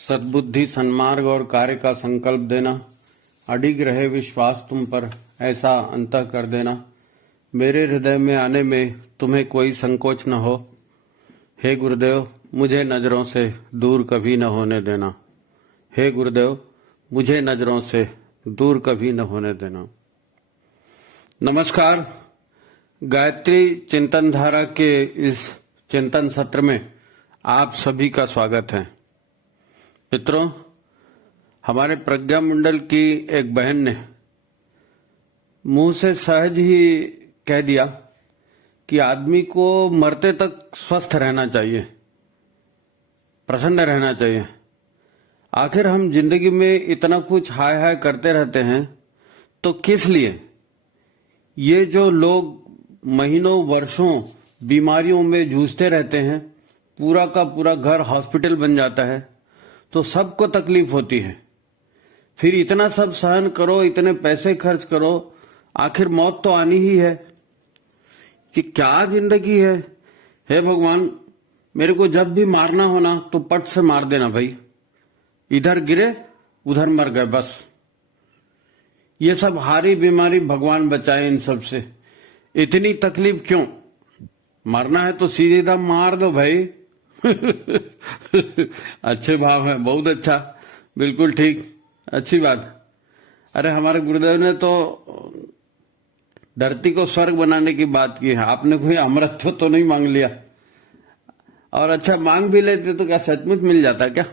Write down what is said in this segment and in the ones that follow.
सद्बुद्धि, सन्मार्ग और कार्य का संकल्प देना, अडिग रहे विश्वास तुम पर, ऐसा अंतः कर देना। मेरे हृदय में आने में तुम्हें कोई संकोच न हो। हे गुरुदेव, मुझे नजरों से दूर कभी न होने देना। हे गुरुदेव, मुझे नजरों से दूर कभी न होने देना। नमस्कार। गायत्री चिंतन धारा के इस चिंतन सत्र में आप सभी का स्वागत है। मित्रों, हमारे प्रज्ञा मंडल की एक बहन ने मुंह से सहज ही कह दिया कि आदमी को मरते तक स्वस्थ रहना चाहिए, प्रसन्न रहना चाहिए। आखिर हम जिंदगी में इतना कुछ हाय हाय करते रहते हैं तो किस लिए? ये जो लोग महीनों वर्षों बीमारियों में जूझते रहते हैं, पूरा का पूरा घर हॉस्पिटल बन जाता है, तो सबको तकलीफ होती है। फिर इतना सब सहन करो, इतने पैसे खर्च करो, आखिर मौत तो आनी ही है। कि क्या जिंदगी है? हे भगवान, मेरे को जब भी मारना हो ना तो पट से मार देना भाई। इधर गिरे उधर मर गए, बस। ये सब हारी बीमारी भगवान बचाए इन सब से। इतनी तकलीफ क्यों? मरना है तो सीधा मार दो भाई। अच्छे भाव है, बहुत अच्छा, बिल्कुल ठीक, अच्छी बात। अरे हमारे गुरुदेव ने तो धरती को स्वर्ग बनाने की बात की है। आपने कोई अमरत्व तो नहीं मांग लिया? और अच्छा, मांग भी लेते तो क्या सचमुच मिल जाता क्या?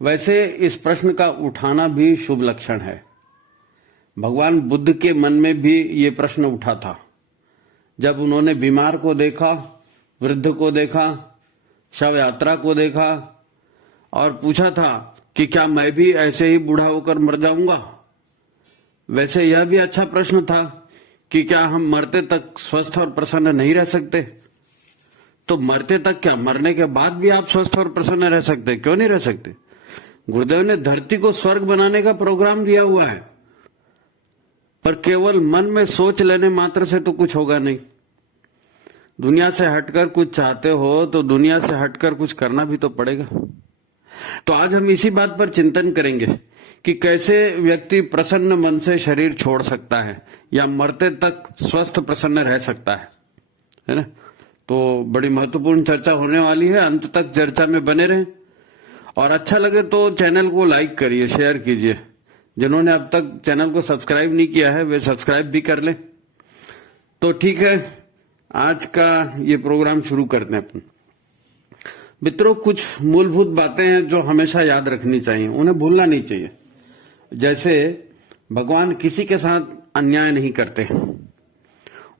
वैसे इस प्रश्न का उठाना भी शुभ लक्षण है। भगवान बुद्ध के मन में भी ये प्रश्न उठा था जब उन्होंने बीमार को देखा, वृद्ध को देखा, शव यात्रा को देखा और पूछा था कि क्या मैं भी ऐसे ही बूढ़ा होकर मर जाऊंगा? वैसे यह भी अच्छा प्रश्न था कि क्या हम मरते तक स्वस्थ और प्रसन्न नहीं रह सकते? तो मरते तक क्या, मरने के बाद भी आप स्वस्थ और प्रसन्न रह सकते? क्यों नहीं रह सकते? गुरुदेव ने धरती को स्वर्ग बनाने का प्रोग्राम दिया हुआ है, पर केवल मन में सोच लेने मात्र से तो कुछ होगा नहीं। दुनिया से हटकर कुछ चाहते हो तो दुनिया से हटकर कुछ करना भी तो पड़ेगा। तो आज हम इसी बात पर चिंतन करेंगे कि कैसे व्यक्ति प्रसन्न मन से शरीर छोड़ सकता है या मरते तक स्वस्थ प्रसन्न रह सकता है ना? तो बड़ी महत्वपूर्ण चर्चा होने वाली है। अंत तक चर्चा में बने रहें और अच्छा लगे तो चैनल को लाइक करिए, शेयर कीजिए। जिन्होंने अब तक चैनल को सब्सक्राइब नहीं किया है वे सब्सक्राइब भी कर लें। तो ठीक है, आज का ये प्रोग्राम शुरू करते हैं अपन। मित्रों, कुछ मूलभूत बातें हैं जो हमेशा याद रखनी चाहिए, उन्हें भूलना नहीं चाहिए। जैसे भगवान किसी के साथ अन्याय नहीं करते।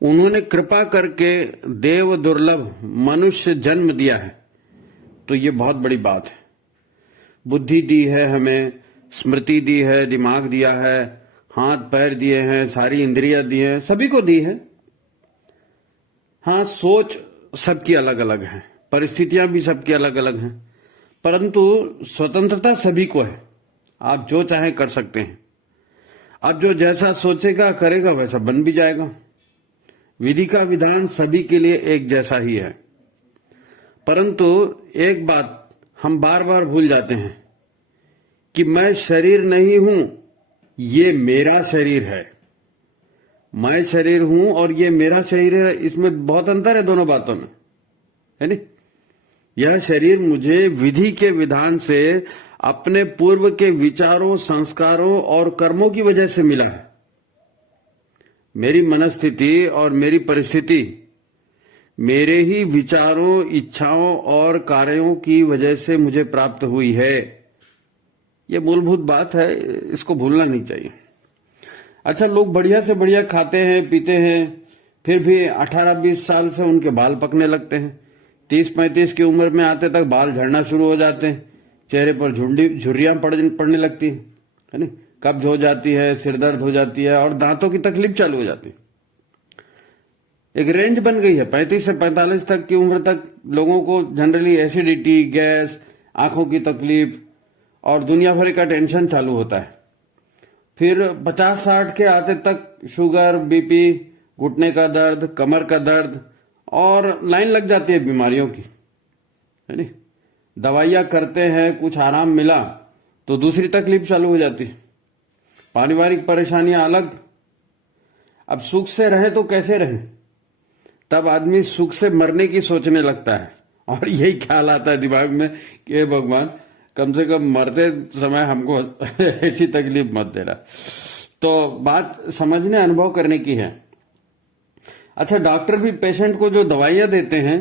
उन्होंने कृपा करके देव दुर्लभ मनुष्य जन्म दिया है, तो ये बहुत बड़ी बात है। बुद्धि दी है हमें, स्मृति दी है, दिमाग दिया है, हाथ पैर दिए हैं, सारी इंद्रियां दी हैं, सभी को दी है। हाँ, सोच सबकी अलग अलग है, परिस्थितियां भी सबकी अलग अलग हैं, परंतु स्वतंत्रता सभी को है। आप जो चाहे कर सकते हैं। अब जो जैसा सोचेगा करेगा वैसा बन भी जाएगा। विधि का विधान सभी के लिए एक जैसा ही है, परंतु एक बात हम बार बार भूल जाते हैं कि मैं शरीर नहीं हूं, ये मेरा शरीर है। मैं शरीर हूं और ये मेरा शरीर है, इसमें बहुत अंतर है दोनों बातों में, है नहीं? यह शरीर मुझे विधि के विधान से अपने पूर्व के विचारों, संस्कारों और कर्मों की वजह से मिला है। मेरी मनस्थिति और मेरी परिस्थिति मेरे ही विचारों, इच्छाओं और कार्यों की वजह से मुझे प्राप्त हुई है। यह मूलभूत बात है, इसको भूलना नहीं चाहिए। अच्छा, लोग बढ़िया से बढ़िया खाते हैं, पीते हैं, फिर भी 18-20 साल से उनके बाल पकने लगते हैं। 30-35 की उम्र में आते तक बाल झड़ना शुरू हो जाते हैं, चेहरे पर झुर्रियां पड़ने लगती है ना? कब्ज हो जाती है, सिर दर्द हो जाती है और दांतों की तकलीफ चालू हो जाती है। एक रेंज बन गई है, 35 से 45 तक की उम्र तक लोगों को जनरली एसिडिटी, गैस, आंखों की तकलीफ और दुनिया भर का टेंशन चालू होता है। फिर 50-60 के आते तक शुगर, बीपी, घुटने का दर्द, कमर का दर्द और लाइन लग जाती है बीमारियों की, है नहीं? दवाइयां करते हैं, कुछ आराम मिला तो दूसरी तकलीफ चालू हो जाती। पारिवारिक परेशानियां अलग। अब सुख से रहे तो कैसे रहे? तब आदमी सुख से मरने की सोचने लगता है और यही ख्याल आता है दिमाग में कि हे भगवान, कम से कम मरते समय हमको ऐसी तकलीफ मत देना। तो बात समझने, अनुभव करने की है। अच्छा, डॉक्टर भी पेशेंट को जो दवाइयां देते हैं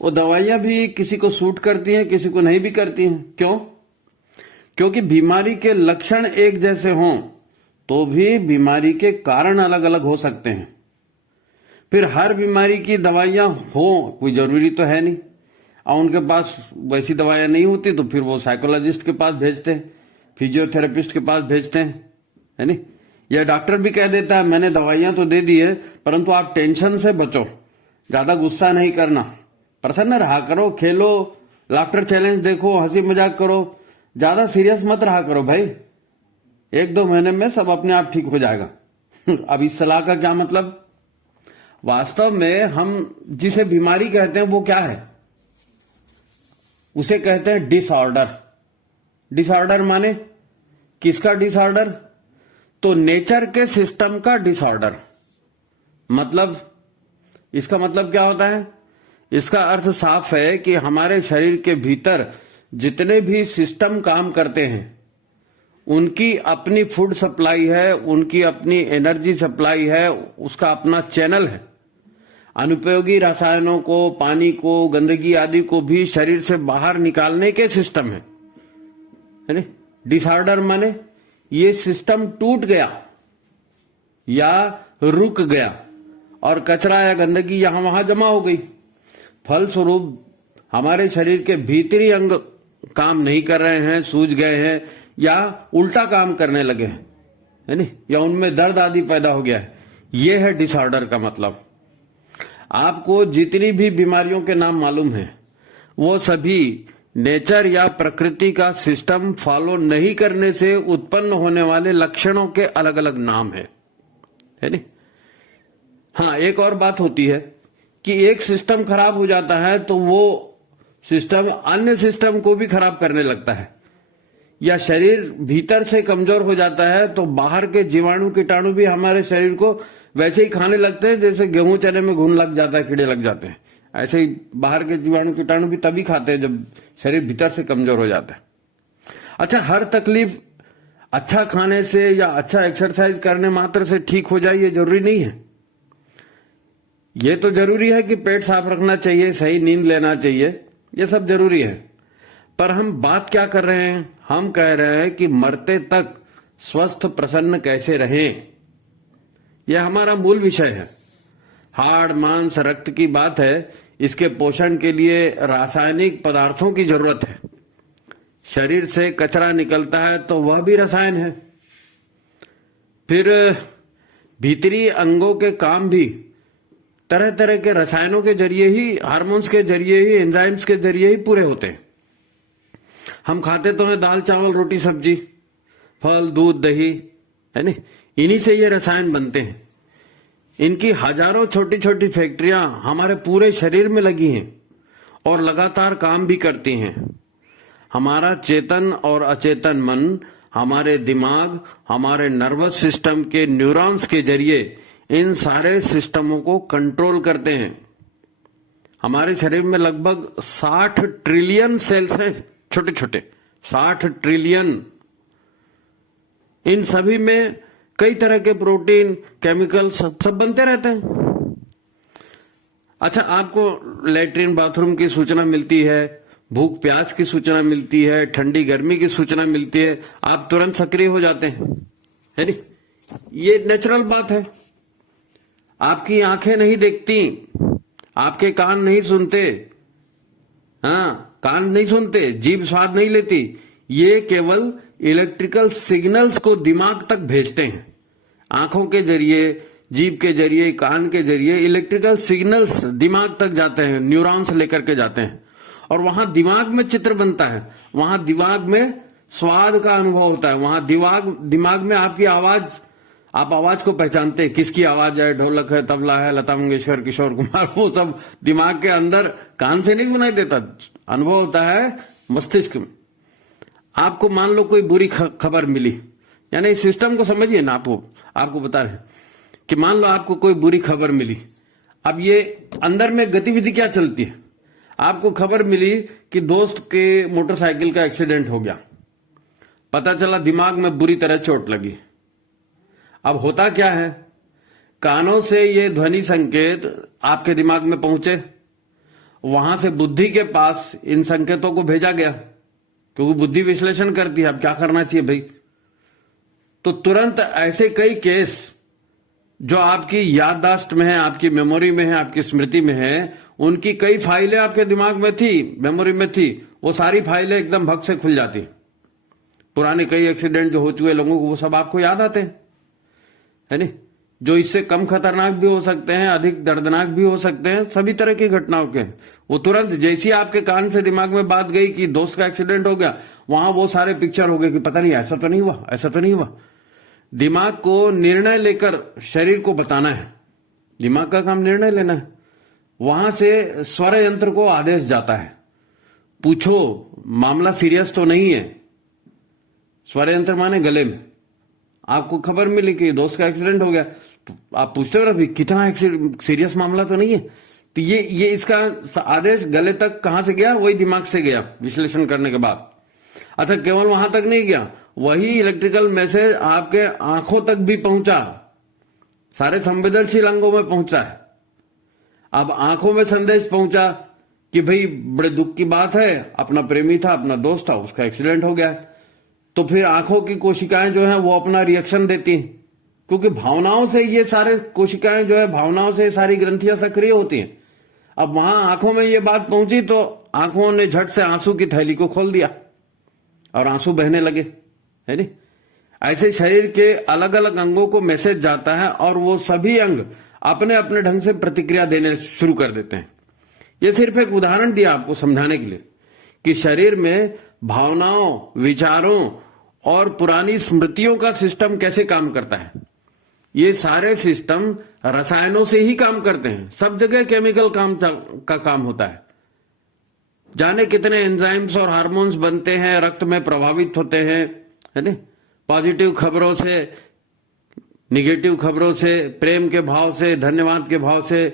वो दवाइयां भी किसी को सूट करती हैं, किसी को नहीं भी करती हैं। क्यों? क्योंकि बीमारी के लक्षण एक जैसे हों तो भी बीमारी के कारण अलग अलग हो सकते हैं। फिर हर बीमारी की दवाइयां हो कोई जरूरी तो है नहीं, और उनके पास वैसी दवाइयां नहीं होती तो फिर वो साइकोलॉजिस्ट के पास भेजते हैं, फिजियोथेरेपिस्ट के पास भेजते हैं, है नहीं? यह डॉक्टर भी कह देता है मैंने दवाइयां तो दे दी है, परंतु आप टेंशन से बचो, ज्यादा गुस्सा नहीं करना, प्रसन्न रहा करो, खेलो, लाफ्टर चैलेंज देखो, हंसी मजाक करो, ज्यादा सीरियस मत रहा करो भाई, 1-2 महीने में सब अपने आप ठीक हो जाएगा। अब इस सलाह का क्या मतलब? वास्तव में हम जिसे बीमारी कहते हैं वो क्या है? उसे कहते हैं डिसऑर्डर। डिसऑर्डर माने किसका डिसऑर्डर? तो नेचर के सिस्टम का डिसऑर्डर। मतलब इसका मतलब क्या होता है? इसका अर्थ साफ है कि हमारे शरीर के भीतर जितने भी सिस्टम काम करते हैं उनकी अपनी फूड सप्लाई है, उनकी अपनी एनर्जी सप्लाई है, उसका अपना चैनल है। अनुपयोगी रसायनों को, पानी को, गंदगी आदि को भी शरीर से बाहर निकालने के सिस्टम है ना? डिसऑर्डर माने ये सिस्टम टूट गया या रुक गया और कचरा या गंदगी यहां वहां जमा हो गई। फलस्वरूप हमारे शरीर के भीतरी अंग काम नहीं कर रहे हैं, सूज गए हैं या उल्टा काम करने लगे हैं, है नहीं? या उनमें दर्द आदि पैदा हो गया है। यह है डिसऑर्डर का मतलब। आपको जितनी भी बीमारियों के नाम मालूम है वो सभी नेचर या प्रकृति का सिस्टम फॉलो नहीं करने से उत्पन्न होने वाले लक्षणों के अलग अलग नाम है नहीं? हाँ, एक और बात होती है कि एक सिस्टम खराब हो जाता है तो वो सिस्टम अन्य सिस्टम को भी खराब करने लगता है, या शरीर भीतर से कमजोर हो जाता है तो बाहर के जीवाणु कीटाणु भी हमारे शरीर को वैसे ही खाने लगते हैं जैसे गेहूं चने में घुन लग जाता है, कीड़े लग जाते हैं। ऐसे ही बाहर के जीवाणु कीटाणु भी तभी खाते हैं जब शरीर भीतर से कमजोर हो जाता है। अच्छा, हर तकलीफ अच्छा खाने से या अच्छा एक्सरसाइज करने मात्र से ठीक हो जाए ये जरूरी नहीं है। ये तो जरूरी है कि पेट साफ रखना चाहिए, सही नींद लेना चाहिए, ये सब जरूरी है। पर हम बात क्या कर रहे हैं? हम कह रहे हैं कि मरते तक स्वस्थ प्रसन्न कैसे रहें, यह हमारा मूल विषय है। हाड़ मांस रक्त की बात है, इसके पोषण के लिए रासायनिक पदार्थों की जरूरत है। शरीर से कचरा निकलता है तो वह भी रसायन है। फिर भीतरी अंगों के काम भी तरह तरह के रसायनों के जरिए ही, हार्मोन्स के जरिए ही, एंजाइम्स के जरिए ही पूरे होते हैं। हम खाते तो हैं दाल चावल रोटी सब्जी, फल दूध दही, है नहीं? इन्हीं से ये रसायन बनते हैं। इनकी हजारों छोटी छोटी फैक्ट्रियां हमारे पूरे शरीर में लगी हैं और लगातार काम भी करती हैं। हमारा चेतन और अचेतन मन हमारे दिमाग, हमारे नर्वस सिस्टम के न्यूरॉन्स के जरिए इन सारे सिस्टमों को कंट्रोल करते हैं। हमारे शरीर में लगभग 60 ट्रिलियन सेल्स हैं, छोटे छोटे 60 ट्रिलियन। इन सभी में कई तरह के प्रोटीन, केमिकल सब बनते रहते हैं। अच्छा, आपको लैट्रिन बाथरूम की सूचना मिलती है, भूख प्यास की सूचना मिलती है, ठंडी गर्मी की सूचना मिलती है, आप तुरंत सक्रिय हो जाते हैं, है नहीं? ये नेचुरल बात है। आपकी आंखें नहीं देखती, आपके कान नहीं सुनते, हाँ कान नहीं सुनते, जीभ स्वाद नहीं लेती, ये केवल इलेक्ट्रिकल सिग्नल्स को दिमाग तक भेजते हैं। आंखों के जरिए, जीभ के जरिए, कान के जरिए इलेक्ट्रिकल सिग्नल्स दिमाग तक जाते हैं, न्यूरॉन्स लेकर के जाते हैं और वहां दिमाग में चित्र बनता है, वहां दिमाग में स्वाद का अनुभव होता है, वहां दिमाग में आपकी आवाज, आप आवाज को पहचानते हैं, किसकी आवाज है, ढोलक है, तबला है, लता मंगेशकर, किशोर कुमार, वो सब दिमाग के अंदर कान से नहीं सुनाई देता, अनुभव होता है मस्तिष्क में। आपको मान लो कोई बुरी खबर मिली, यानी इस सिस्टम को समझिए ना, आपको बता रहे हैं कि मान लो आपको कोई बुरी खबर मिली। अब ये अंदर में गतिविधि क्या चलती है? आपको खबर मिली कि दोस्त के मोटरसाइकिल का एक्सीडेंट हो गया, पता चला दिमाग में बुरी तरह चोट लगी। अब होता क्या है, कानों से ये ध्वनि संकेत आपके दिमाग में पहुंचे, वहां से बुद्धि के पास इन संकेतों को भेजा गया, क्योंकि बुद्धि विश्लेषण करती है अब क्या करना चाहिए भाई। तो तुरंत ऐसे कई केस जो आपकी याददाश्त में है, आपकी मेमोरी में है, आपकी स्मृति में है, उनकी कई फाइलें आपके दिमाग में थी, मेमोरी में थी, वो सारी फाइलें एकदम भग से खुल जाती। पुराने कई एक्सीडेंट जो हो चुके लोगों को वो सब आपको याद आते हैं, है नहीं? जो इससे कम खतरनाक भी हो सकते हैं, अधिक दर्दनाक भी हो सकते हैं, सभी तरह की घटनाओं के वो तुरंत जैसी आपके कान से दिमाग में बात गई कि दोस्त का एक्सीडेंट हो गया, वहां वो सारे पिक्चर हो गए कि पता नहीं ऐसा तो नहीं हुआ, ऐसा तो नहीं हुआ। दिमाग को निर्णय लेकर शरीर को बताना है, दिमाग का काम निर्णय लेना है। वहां से स्वर यंत्र को आदेश जाता है, पूछो मामला सीरियस तो नहीं है। स्वर यंत्र माने गले में आपको खबर मिली कि दोस्त का एक्सीडेंट हो गया, तो आप पूछते हो ना भाई कितना सीरियस मामला तो नहीं है। तो ये इसका आदेश गले तक कहां से गया? वही दिमाग से गया विश्लेषण करने के बाद। अच्छा, केवल वहां तक नहीं गया, वही इलेक्ट्रिकल मैसेज आपके आंखों तक भी पहुंचा, सारे संवेदनशील अंगों में पहुंचा है। अब आंखों में संदेश पहुंचा कि भाई बड़े दुख की बात है, अपना प्रेमी था, अपना दोस्त था, उसका एक्सीडेंट हो गया। तो फिर आंखों की कोशिकाएं जो है वो अपना रिएक्शन देती हैं, क्योंकि भावनाओं से ये सारे कोशिकाएं जो है, भावनाओं से सारी ग्रंथियां सक्रिय होती हैं। अब वहां आंखों में ये बात पहुंची तो आंखों ने झट से आंसू की थैली को खोल दिया और आंसू बहने लगे, है नहीं? ऐसे शरीर के अलग अलग अंगों को मैसेज जाता है और वो सभी अंग अपने अपने ढंग से प्रतिक्रिया देने शुरू कर देते हैं। ये सिर्फ एक उदाहरण दिया आपको समझाने के लिए कि शरीर में भावनाओं, विचारों और पुरानी स्मृतियों का सिस्टम कैसे काम करता है। ये सारे सिस्टम रसायनों से ही काम करते हैं, सब जगह केमिकल का काम होता है। जाने कितने एंजाइम्स और हार्मोन्स बनते हैं, रक्त में प्रभावित होते हैं, है ना? पॉजिटिव खबरों से, निगेटिव खबरों से, प्रेम के भाव से, धन्यवाद के भाव से,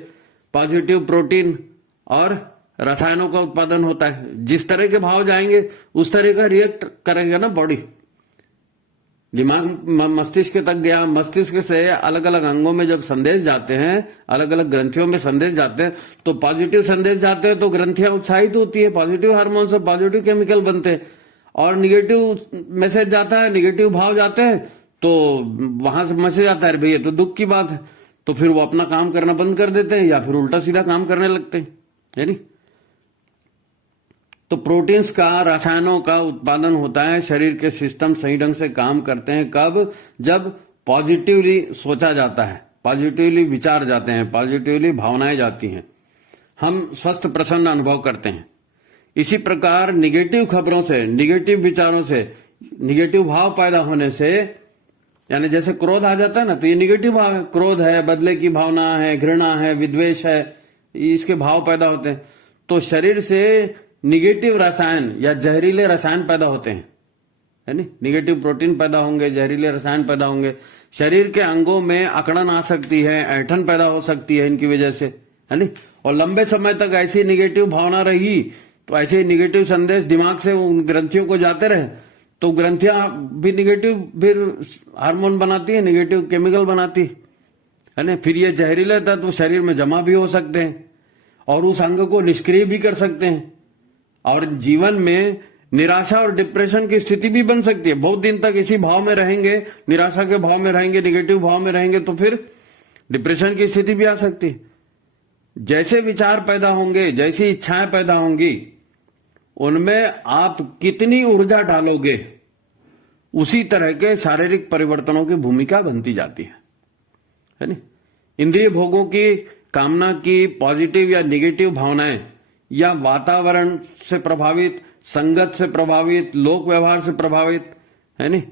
पॉजिटिव प्रोटीन और रसायनों का उत्पादन होता है। जिस तरह के भाव जाएंगे उस तरह का रिएक्ट करेगा ना बॉडी। दिमाग मस्तिष्क तक गया, मस्तिष्क से अलग अलग अंगों में जब संदेश जाते हैं, अलग अलग ग्रंथियों में संदेश जाते हैं, तो पॉजिटिव संदेश जाते हैं तो ग्रंथियां उत्साहित होती है, पॉजिटिव हार्मोन से पॉजिटिव केमिकल बनते हैं। और निगेटिव मैसेज जाता है, निगेटिव भाव जाते हैं, तो वहां से मैसेज आता है भैया तो दुख की बात है, तो फिर वो अपना काम करना बंद कर देते हैं या फिर उल्टा सीधा काम करने लगते हैं, है नहीं? तो प्रोटीन्स का, रसायनों का उत्पादन होता है, शरीर के सिस्टम सही ढंग से काम करते हैं कब? जब पॉजिटिवली सोचा जाता है, पॉजिटिवली विचार जाते हैं, पॉजिटिवली भावनाएं जाती हैं, हम स्वस्थ प्रसन्न अनुभव करते हैं। इसी प्रकार निगेटिव खबरों से, निगेटिव विचारों से, निगेटिव भाव पैदा होने से, यानी जैसे क्रोध आ जाता है ना, तो ये निगेटिव भाव है, क्रोध है, बदले की भावना है, घृणा है, विद्वेष है, इसके भाव पैदा होते हैं। तो शरीर से निगेटिव रसायन या जहरीले रसायन पैदा होते हैं, है नहीं? निगेटिव प्रोटीन पैदा होंगे, जहरीले रसायन पैदा होंगे, शरीर के अंगों में अकड़न आ सकती है, ऐंठन पैदा हो सकती है इनकी वजह से, है नहीं? और लंबे समय तक ऐसी निगेटिव भावना रही तो ऐसे निगेटिव संदेश दिमाग से उन ग्रंथियों को जाते रहे, तो ग्रंथियां भी निगेटिव फिर हार्मोन बनाती है, निगेटिव केमिकल बनाती है ना? फिर ये जहरीले तत्व शरीर में जमा भी हो सकते हैं और उस अंग को निष्क्रिय भी कर सकते हैं, और जीवन में निराशा और डिप्रेशन की स्थिति भी बन सकती है। बहुत दिन तक इसी भाव में रहेंगे, निराशा के भाव में रहेंगे, निगेटिव भाव में रहेंगे, तो फिर डिप्रेशन की स्थिति भी आ सकती है। जैसे विचार पैदा होंगे, जैसी इच्छाएं पैदा होंगी, उनमें आप कितनी ऊर्जा डालोगे, उसी तरह के शारीरिक परिवर्तनों की भूमिका बनती जाती है नहीं? इंद्रिय भोगों की, कामना की पॉजिटिव या निगेटिव भावनाएं या वातावरण से प्रभावित, संगत से प्रभावित, लोक व्यवहार से प्रभावित, है नहीं,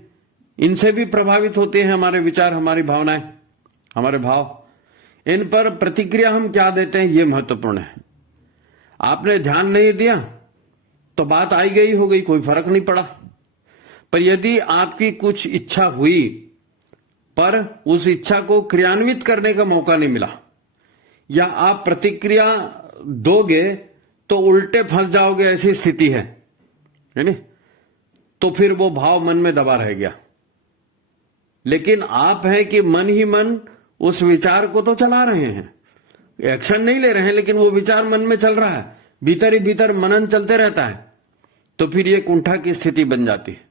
इनसे भी प्रभावित होते हैं हमारे विचार, हमारी भावनाएं, हमारे भाव। इन पर प्रतिक्रिया हम क्या देते हैं, ये महत्वपूर्ण है। आपने ध्यान नहीं दिया तो बात आई गई हो गई, कोई फर्क नहीं पड़ा। पर यदि आपकी कुछ इच्छा हुई पर उस इच्छा को क्रियान्वित करने का मौका नहीं मिला, या आप प्रतिक्रिया दोगे तो उल्टे फंस जाओगे, ऐसी स्थिति है नहीं, तो फिर वो भाव मन में दबा रह गया। लेकिन आप हैं कि मन ही मन उस विचार को तो चला रहे हैं, एक्शन नहीं ले रहे हैं, लेकिन वो विचार मन में चल रहा है, भीतर ही भीतर मनन चलते रहता है। तो फिर ये कुंठा की स्थिति बन जाती है।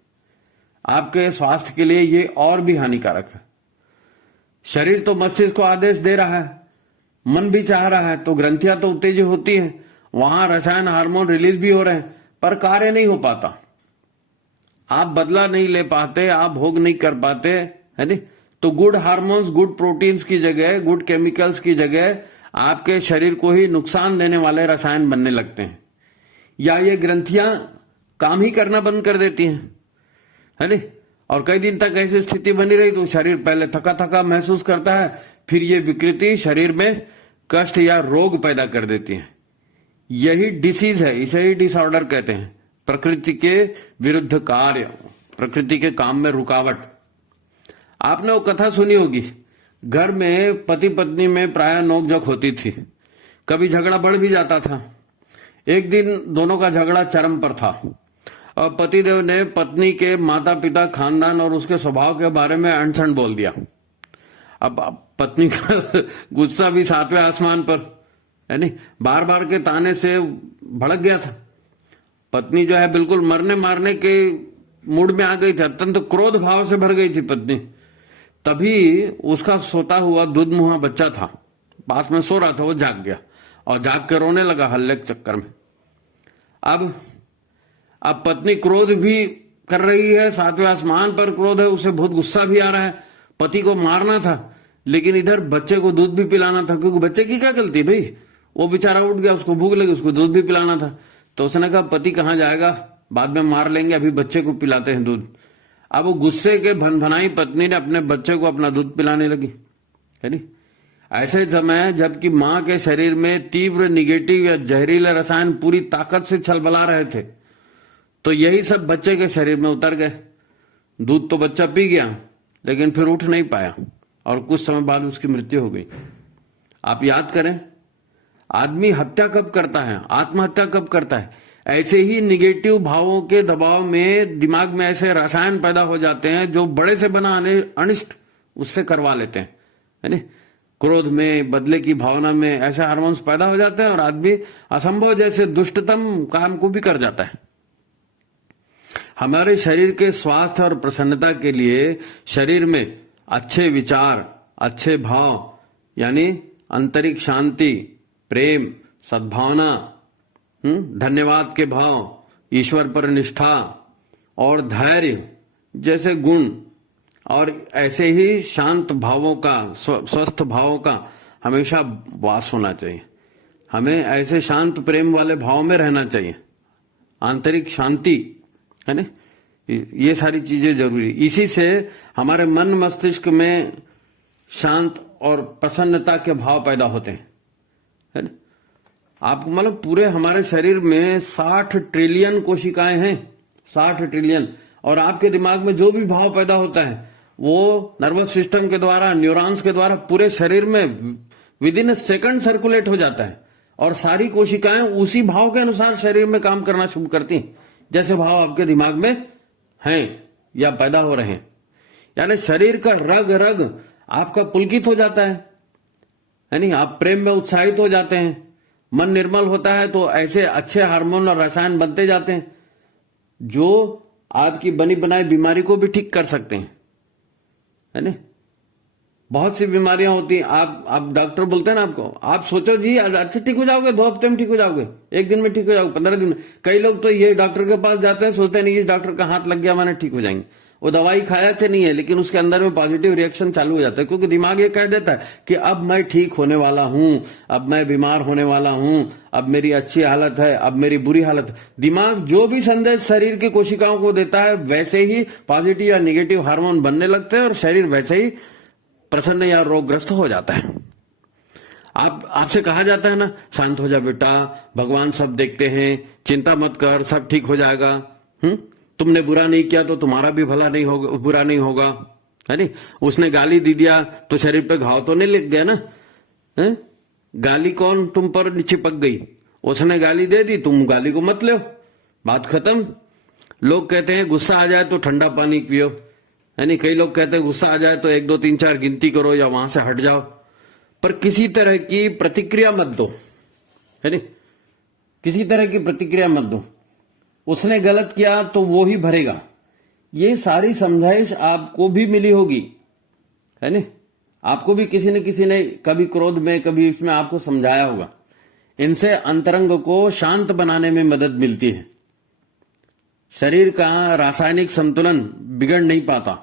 आपके स्वास्थ्य के लिए ये और भी हानिकारक है। शरीर तो मस्तिष्क को आदेश दे रहा है, मन भी चाह रहा है, तो ग्रंथियां तो उत्तेजित होती हैं, वहां रसायन हार्मोन रिलीज भी हो रहे हैं, पर कार्य नहीं हो पाता। आप बदला नहीं ले पाते, आप भोग नहीं कर पाते, है नहीं? तो गुड हार्मोन्स, गुड प्रोटीन्स की जगह, गुड केमिकल्स की जगह आपके शरीर को ही नुकसान देने वाले रसायन बनने लगते हैं, या ये ग्रंथियां काम ही करना बंद कर देती हैं, है नहीं? और कई दिन तक ऐसी स्थिति बनी रही तो शरीर पहले थका थका महसूस करता है, फिर ये विकृति शरीर में कष्ट या रोग पैदा कर देती है। यही डिसीज है, इसे ही डिसऑर्डर कहते हैं। प्रकृति के विरुद्ध कार्य, प्रकृति के काम में रुकावट। आपने वो कथा सुनी होगी, घर में पति पत्नी में प्राय नोकझोंक होती थी, कभी झगड़ा बढ़ भी जाता था। एक दिन दोनों का झगड़ा चरम पर था और पतिदेव ने पत्नी के माता पिता, खानदान और उसके स्वभाव के बारे में अनशन बोल दिया। अब पत्नी का गुस्सा भी 7वें आसमान पर, है नहीं? बार बार के ताने से भड़क गया था। पत्नी जो है बिल्कुल मरने मारने के मूड में आ गई थी, अत्यंत क्रोध भाव से भर गई थी पत्नी। तभी उसका सोता हुआ दूध मुहा बच्चा था, पास में सो रहा था, वो जाग गया और जाग के रोने लगा हल्ले के चक्कर में। अब पत्नी क्रोध भी कर रही है, 7वें आसमान पर क्रोध है, उसे बहुत गुस्सा भी आ रहा है। पति को मारना था, लेकिन इधर बच्चे को दूध भी पिलाना था, क्योंकि बच्चे की क्या गलती भाई, वो बेचारा उठ गया, उसको भूख लगी, उसको दूध भी पिलाना था। तो उसने कहा पति कहाँ जाएगा, बाद में मार लेंगे, अभी बच्चे को पिलाते हैं दूध। अब वो गुस्से के भनभनाई पत्नी ने अपने बच्चे को अपना दूध पिलाने लगी, है नहीं? ऐसे समय जबकि मां के शरीर में तीव्र निगेटिव या जहरीले रसायन पूरी ताकत से छलबला रहे थे, तो यही सब बच्चे के शरीर में उतर गए। दूध तो बच्चा पी गया, लेकिन फिर उठ नहीं पाया और कुछ समय बाद उसकी मृत्यु हो गई। आप याद करें, आदमी हत्या कब करता है, आत्महत्या कब करता है? ऐसे ही निगेटिव भावों के दबाव में दिमाग में ऐसे रसायन पैदा हो जाते हैं जो बड़े से बना अनिष्ट उससे करवा लेते हैं, है नहीं? क्रोध में, बदले की भावना में ऐसे हार्मोन्स पैदा हो जाते हैं और आदमी असंभव जैसे दुष्टतम काम को भी कर जाता है। हमारे शरीर के स्वास्थ्य और प्रसन्नता के लिए शरीर में अच्छे विचार, अच्छे भाव, यानी आंतरिक शांति, प्रेम, सद्भावना, धन्यवाद के भाव, ईश्वर पर निष्ठा और धैर्य जैसे गुण, और ऐसे ही शांत भावों का, स्वस्थ भावों का हमेशा वास होना चाहिए। हमें ऐसे शांत प्रेम वाले भाव में रहना चाहिए, आंतरिक शांति, है ना? ये सारी चीजें जरूरी। इसी से हमारे मन मस्तिष्क में शांत और प्रसन्नता के भाव पैदा होते हैं, है ना? आपको मतलब पूरे हमारे शरीर में 60 ट्रिलियन कोशिकाएं हैं, 60 ट्रिलियन। और आपके दिमाग में जो भी भाव पैदा होता है वो नर्वस सिस्टम के द्वारा, न्यूरॉन्स के द्वारा पूरे शरीर में विद इन सेकंड सर्कुलेट हो जाता है, और सारी कोशिकाएं उसी भाव के अनुसार शरीर में काम करना शुरू करती हैं, जैसे भाव आपके दिमाग में हैं या पैदा हो रहे हैं। यानी शरीर का रग रग आपका पुलकित हो जाता है नहीं? आप प्रेम में उत्साहित हो जाते हैं, मन निर्मल होता है, तो ऐसे अच्छे हार्मोन और रसायन बनते जाते हैं जो आपकी बनी बनाई बीमारी को भी ठीक कर सकते हैं, है ना? बहुत सी बीमारियां होती हैं, आप डॉक्टर बोलते हैं ना आपको, आप सोचो जी आज अच्छे ठीक हो जाओगे, 2 हफ्ते में ठीक हो जाओगे, 1 दिन में ठीक हो जाओगे, 15 दिन में। कई लोग तो ये डॉक्टर के पास जाते हैं, सोचते हैं नहीं इस डॉक्टर का हाथ लग गया माने ठीक हो जाएंगे। वो दवाई खाया से नहीं है, लेकिन उसके अंदर में पॉजिटिव रिएक्शन चालू हो जाता है, क्योंकि दिमाग ये कह देता है कि अब मैं ठीक होने वाला हूं, अब मैं बीमार होने वाला हूं, अब मेरी अच्छी हालत है, अब मेरी बुरी हालत है। दिमाग जो भी संदेश शरीर की कोशिकाओं को देता है, वैसे ही पॉजिटिव या निगेटिव हार्मोन बनने लगते हैं और शरीर वैसे ही प्रसन्न या रोगग्रस्त हो जाता है। आपसे कहा जाता है ना, शांत हो जा बेटा, भगवान सब देखते हैं, चिंता मत कर, सब ठीक हो जाएगा। तुमने बुरा नहीं किया तो तुम्हारा भी भला नहीं होगा, बुरा नहीं होगा, है नहीं। उसने गाली दे दिया तो शरीर पे घाव तो नहीं लग गया ना, है? गाली कौन तुम पर चिपक गई? उसने गाली दे दी, तुम गाली को मत लो, बात खत्म। लोग कहते हैं गुस्सा आ जाए तो ठंडा पानी पियो, है नहीं। कई लोग कहते हैं गुस्सा आ जाए तो 1 2 3 4 गिनती करो या वहां से हट जाओ, पर किसी तरह की प्रतिक्रिया मत दो, है नहीं। किसी तरह की प्रतिक्रिया मत दो। उसने गलत किया तो वो ही भरेगा। ये सारी समझाइश आपको भी मिली होगी, है नहीं। आपको भी किसी न किसी ने कभी क्रोध में कभी इसमें आपको समझाया होगा। इनसे अंतरंग को शांत बनाने में मदद मिलती है। शरीर का रासायनिक संतुलन बिगड़ नहीं पाता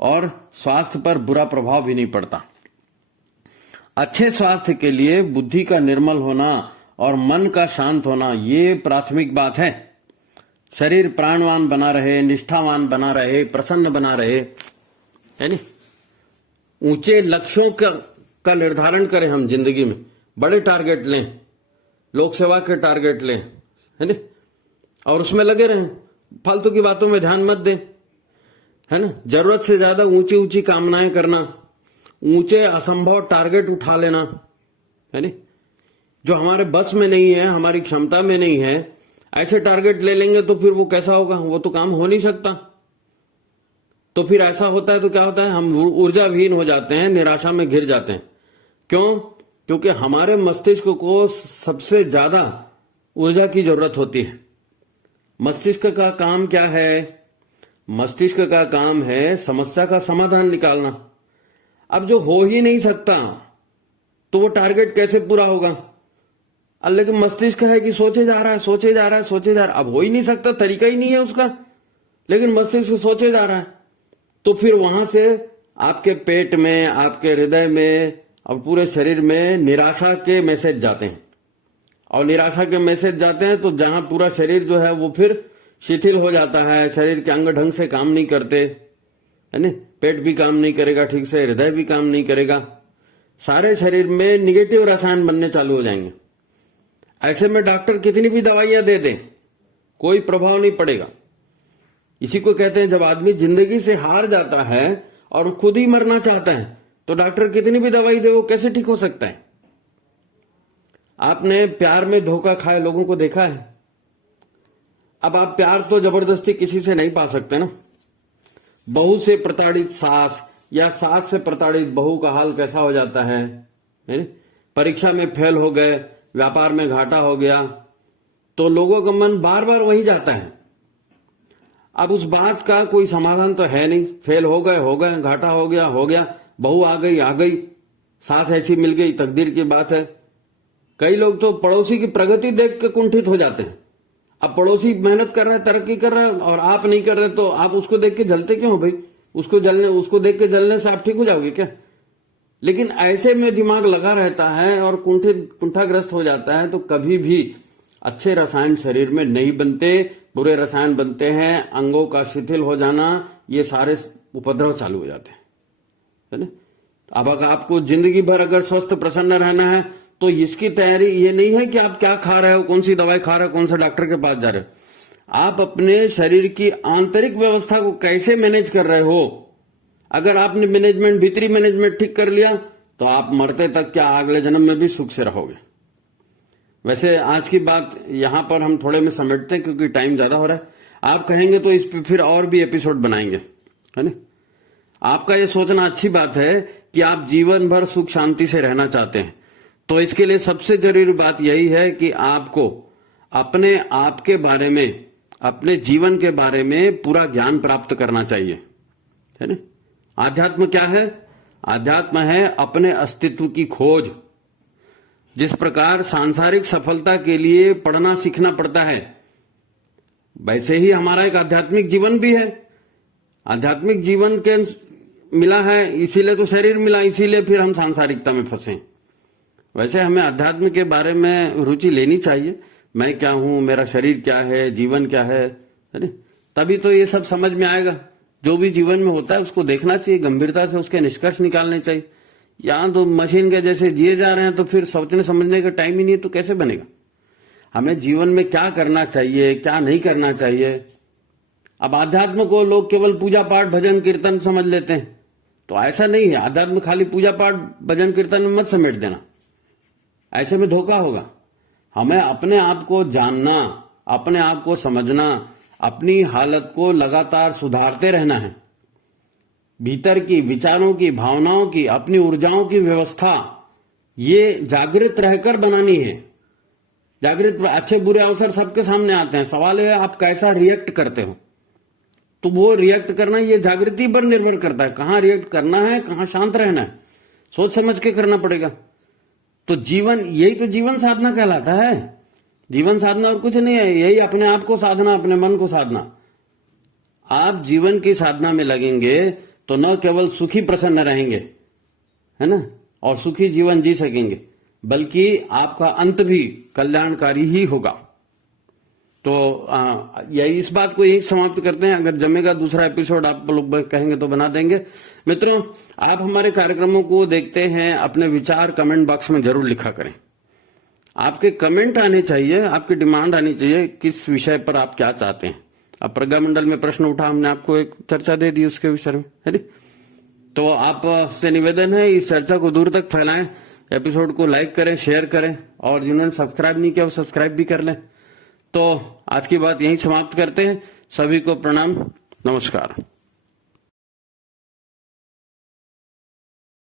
और स्वास्थ्य पर बुरा प्रभाव भी नहीं पड़ता। अच्छे स्वास्थ्य के लिए बुद्धि का निर्मल होना और मन का शांत होना ये प्राथमिक बात है। शरीर प्राणवान बना रहे, निष्ठावान बना रहे, प्रसन्न बना रहे, है नहीं। ऊंचे लक्ष्यों का निर्धारण करें हम जिंदगी में, बड़े टारगेट लें, लोक सेवा के टारगेट लें, है नहीं, और उसमें लगे रहें। फालतू की बातों में ध्यान मत दें, है ना। जरूरत से ज्यादा ऊंची ऊंची कामनाएं करना, ऊंचे असंभव टारगेट उठा लेना, है नहीं, जो हमारे बस में नहीं है, हमारी क्षमता में नहीं है, ऐसे टारगेट ले लेंगे तो फिर वो कैसा होगा? वो तो काम हो नहीं सकता। तो फिर ऐसा होता है तो क्या होता है? हम ऊर्जा विहीन हो जाते हैं, निराशा में घिर जाते हैं। क्यों? क्योंकि हमारे मस्तिष्क को सबसे ज्यादा ऊर्जा की जरूरत होती है। मस्तिष्क का काम क्या है? मस्तिष्क का काम है समस्या का समाधान निकालना। अब जो हो ही नहीं सकता तो वो टारगेट कैसे पूरा होगा? लेकिन मस्तिष्क है कि सोचे जा रहा है, सोचे जा रहा है, सोचे जा रहा है। अब हो ही नहीं सकता, तरीका ही नहीं है उसका, लेकिन मस्तिष्क सोचे जा रहा है। तो फिर वहां से आपके पेट में, आपके हृदय में और पूरे शरीर में निराशा के मैसेज जाते हैं। और निराशा के मैसेज जाते हैं तो जहां पूरा शरीर जो है वो फिर शिथिल हो जाता है, शरीर के अंग ढंग से काम नहीं करते, है ना। पेट भी काम नहीं करेगा ठीक से, हृदय भी काम नहीं करेगा, सारे शरीर में निगेटिव रसायन बनने चालू हो जाएंगे। ऐसे में डॉक्टर कितनी भी दवाइयां दे दें, कोई प्रभाव नहीं पड़ेगा। इसी को कहते हैं जब आदमी जिंदगी से हार जाता है और खुद ही मरना चाहता है तो डॉक्टर कितनी भी दवाई दे वो कैसे ठीक हो सकता है? आपने प्यार में धोखा खाए लोगों को देखा है? अब आप प्यार तो जबरदस्ती किसी से नहीं पा सकते ना। बहू से प्रताड़ित सास या सास से प्रताड़ित बहू का हाल कैसा हो जाता है? परीक्षा में फेल हो गए, व्यापार में घाटा हो गया, तो लोगों का मन बार बार वही जाता है। अब उस बात का कोई समाधान तो है नहीं। फेल हो गए, घाटा हो गया, बहू आ गई, सास ऐसी मिल गई, तकदीर की बात है। कई लोग तो पड़ोसी की प्रगति देख के कुंठित हो जाते हैं। अब पड़ोसी मेहनत कर रहा है, तरक्की कर रहा है और आप नहीं कर रहे, तो आप उसको देख के जलते क्यों हो भाई? उसको देख के जलने से आप ठीक हो जाओगे क्या? लेकिन ऐसे में दिमाग लगा रहता है और कुंठाग्रस्त हो जाता है, तो कभी भी अच्छे रसायन शरीर में नहीं बनते, बुरे रसायन बनते हैं। अंगों का शिथिल हो जाना, ये सारे उपद्रव चालू हो जाते हैं, है ना। अब अगर आपको जिंदगी भर अगर स्वस्थ प्रसन्न रहना है तो इसकी तैयारी ये नहीं है कि आप क्या खा रहे हो, कौन सी दवाई खा रहे हो, कौन सा डॉक्टर के पास जा रहे हो। आप अपने शरीर की आंतरिक व्यवस्था को कैसे मैनेज कर रहे हो। अगर आपने भीतरी मैनेजमेंट ठीक कर लिया तो आप मरते तक क्या अगले जन्म में भी सुख से रहोगे। वैसे आज की बात यहां पर हम थोड़े में समेटते हैं क्योंकि टाइम ज्यादा हो रहा है। आप कहेंगे तो इस पे फिर और भी एपिसोड बनाएंगे, है ना। आपका ये सोचना अच्छी बात है कि आप जीवन भर सुख शांति से रहना चाहते हैं, तो इसके लिए सबसे जरूरी बात यही है कि आपको अपने आप के बारे में, अपने जीवन के बारे में पूरा ज्ञान प्राप्त करना चाहिए, है ना। आध्यात्म क्या है? आध्यात्म है अपने अस्तित्व की खोज। जिस प्रकार सांसारिक सफलता के लिए पढ़ना सीखना पड़ता है, वैसे ही हमारा एक आध्यात्मिक जीवन भी है। आध्यात्मिक जीवन के मिला है, इसीलिए तो शरीर मिला, इसीलिए फिर हम सांसारिकता में फंसे। वैसे हमें अध्यात्म के बारे में रुचि लेनी चाहिए। मैं क्या हूं, मेरा शरीर क्या है, जीवन क्या है ना। तभी तो ये सब समझ में आएगा। जो भी जीवन में होता है उसको देखना चाहिए, गंभीरता से उसके निष्कर्ष निकालने चाहिए। यहाँ तो मशीन के जैसे जिए जा रहे हैं, तो फिर सोचने समझने का टाइम ही नहीं है, तो कैसे बनेगा? हमें जीवन में क्या करना चाहिए, क्या नहीं करना चाहिए। अब आध्यात्म को लोग केवल पूजा पाठ भजन कीर्तन समझ लेते हैं, तो ऐसा नहीं है। आध्यात्म खाली पूजा पाठ भजन कीर्तन में मत समेट देना, ऐसे में धोखा होगा। हमें अपने आप को जानना, अपने आप को समझना, अपनी हालत को लगातार सुधारते रहना है। भीतर की विचारों की, भावनाओं की, अपनी ऊर्जाओं की व्यवस्था ये जागृत रहकर बनानी है। जागृत, अच्छे बुरे अवसर सबके सामने आते हैं, सवाल है आप कैसा रिएक्ट करते हो। तो वो रिएक्ट करना ये जागृति पर निर्भर करता है, कहां रिएक्ट करना है, कहां शांत रहना है, सोच समझ के करना पड़ेगा। तो जीवन, यही तो जीवन साधना कहलाता है। जीवन साधना और कुछ नहीं है, यही अपने आप को साधना, अपने मन को साधना। आप जीवन की साधना में लगेंगे तो न केवल सुखी प्रसन्न रहेंगे, है ना, और सुखी जीवन जी सकेंगे, बल्कि आपका अंत भी कल्याणकारी ही होगा। तो यही, इस बात को यही समाप्त करते हैं। अगर जमेगा दूसरा एपिसोड आप लोग कहेंगे तो बना देंगे। मित्रों, आप हमारे कार्यक्रमों को देखते हैं, अपने विचार कमेंट बॉक्स में जरूर लिखा करें। आपके कमेंट आने चाहिए, आपकी डिमांड आनी चाहिए, किस विषय पर आप क्या चाहते हैं। अब प्रज्ञा मंडल में प्रश्न उठा, हमने आपको एक चर्चा दे दी उसके विषय में, है नी? तो आपसे निवेदन है, इस चर्चा को दूर तक फैलाएं, एपिसोड को लाइक करें, शेयर करें, और जिन्होंने सब्सक्राइब नहीं किया वो सब्सक्राइब भी कर लें। तो आज की बात यहीं समाप्त करते हैं। सभी को प्रणाम, नमस्कार।